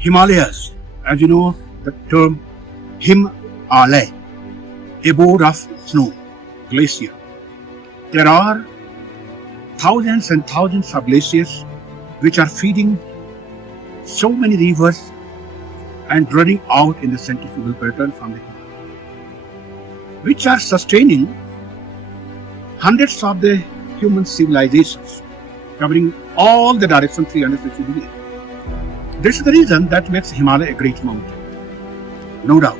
Himalayas, as you know, the term Himalaya, abode of snow, glacier. There are thousands and thousands of glaciers which are feeding so many rivers and running out in the centrifugal pattern from the Himalayas, which are sustaining hundreds of the human civilizations, covering all the direction 360 degrees. This is the reason that makes Himalaya a great mountain. No doubt.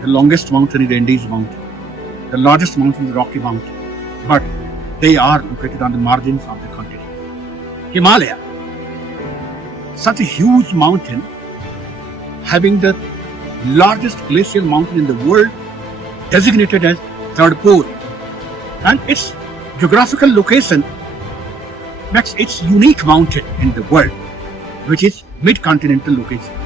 The longest mountain is the Andes Mountain. The largest mountain is Rocky Mountain. But they are located on the margins of the continent. Himalaya, such a huge mountain, having the largest glacial mountain in the world, designated as third pole. And its geographical location makes its unique mountain in the world, which is mid-continental location.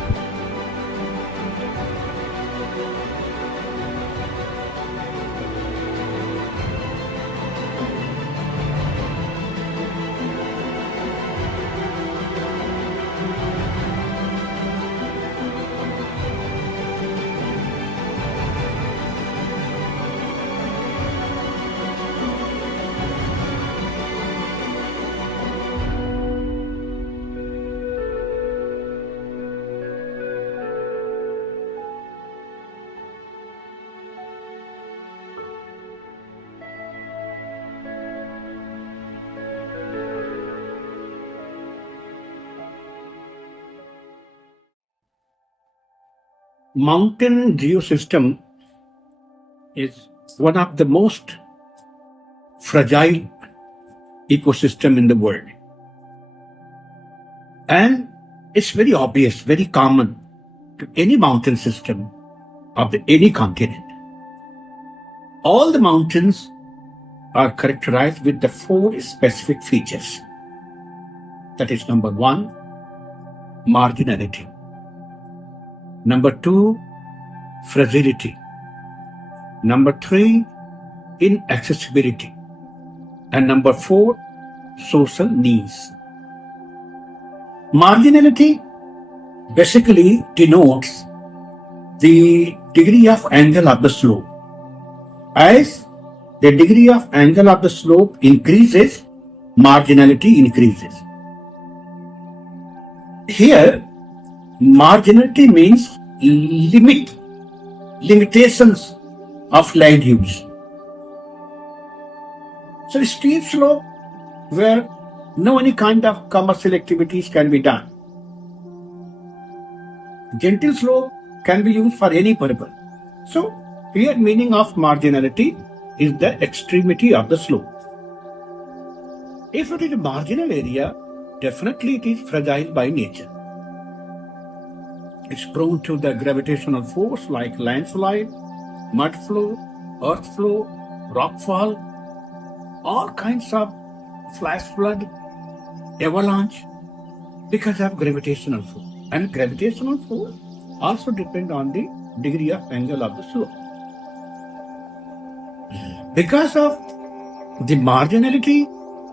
Mountain geosystem is one of the most fragile ecosystem in the world. And it's very obvious, very common to any mountain system of any continent. All the mountains are characterized with the 4 specific features. That is, number 1, marginality. Number 2, fragility. Number 3, inaccessibility. And number 4, social needs. Marginality basically denotes the degree of angle of the slope. As the degree of angle of the slope increases, marginality increases. Here, marginality means limitations of land use. So steep slope where no any kind of commercial activities can be done. Gentle slope can be used for any purpose. So here meaning of marginality is the extremity of the slope. If it is a marginal area, definitely it is fragile by nature. It's prone to the gravitational force like landslide, mud flow, earth flow, rockfall, all kinds of flash flood, avalanche because of gravitational force. And gravitational force also depend on the degree of angle of the slope. Because of the marginality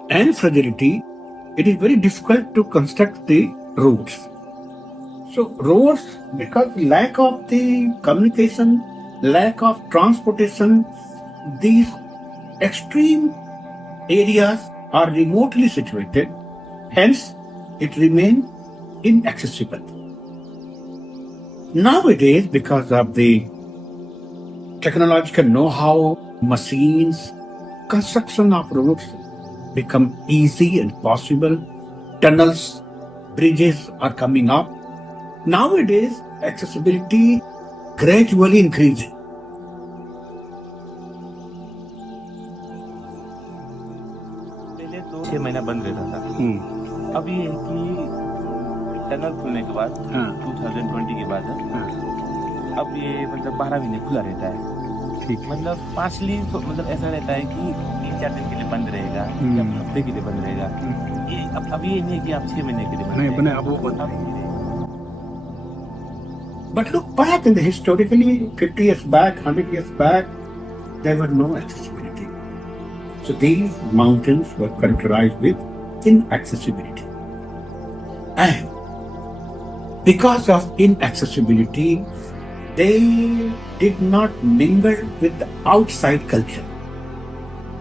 and fragility, it is very difficult to construct the roads. So roads, because lack of the communication, lack of transportation, these extreme areas are remotely situated, hence it remains inaccessible. Nowadays, because of the technological know-how, machines, construction of roads become easy and possible. Tunnels, bridges are coming up. Nowadays, accessibility gradually increasing. पहले तो 6 महीना बंद रहता था। अब ये है कि टनल खुलने के बाद 2020 के बाद अब ये मतलब 12 महीने खुला रहता है। ठीक, मतलब पार्शली तो मतलब ऐसा रहता है कि 3-4 दिन के लिए बंद रहेगा या हफ्ते के लिए बंद रहेगा। ये अब ये नहीं है कि आप 6 महीने के लिए बंद रहेगा। But look back in the historically 50 years back, 100 years back, there were no accessibility. So these mountains were characterized with inaccessibility. And because of inaccessibility, they did not mingle with the outside culture.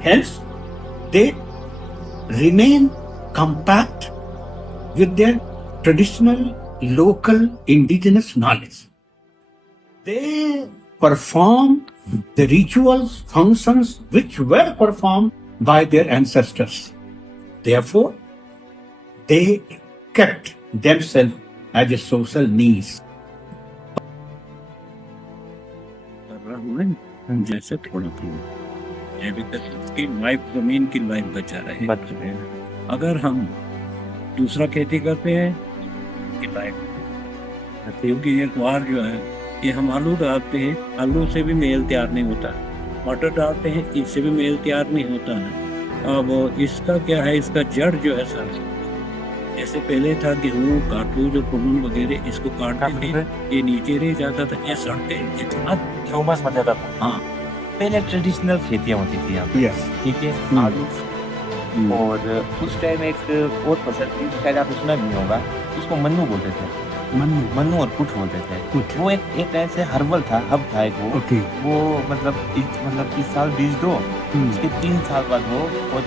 Hence, they remain compact with their traditional, local, indigenous knowledge. They perform the rituals, functions which were performed by their ancestors. Therefore, they kept themselves as a social niche. जैसे थोड़ा अभी तक उसकी life, जमीन की life बचा रहे। बच चुके हैं। अगर हम दूसरा खेती करते हैं कि लाइफ, क्योंकि एक बार जो है ये हम आलू डालते हैं, आलू से भी मेल तैयार नहीं होता, मटर डालते हैं इससे भी मेल तैयार नहीं होता है। अब इसका क्या है, इसका जड़ जो है सर, जैसे पहले था गेहूँ काटू जो कुमन वगैरह इसको काटते थे, ये नीचे रह जाता था, ये सड़ते इतना ह्यूमस बन जाता था। हाँ पहले ट्रेडिशनल खेतियाँ होती थी यहाँ पे, Yes. ठीक है, आलू। और उस टाइम एक और फसल थी, शायद आपने सुना भी नहीं होगा, उसको मन्नू बोलते थे। मन्नू और कुट बोलते थे। कुट। वो एक टाइप से हर्बल था, हब था एक वो। Okay. वो मतलब इस साल बीज दो, उसके 3 साल बाद वो बहुत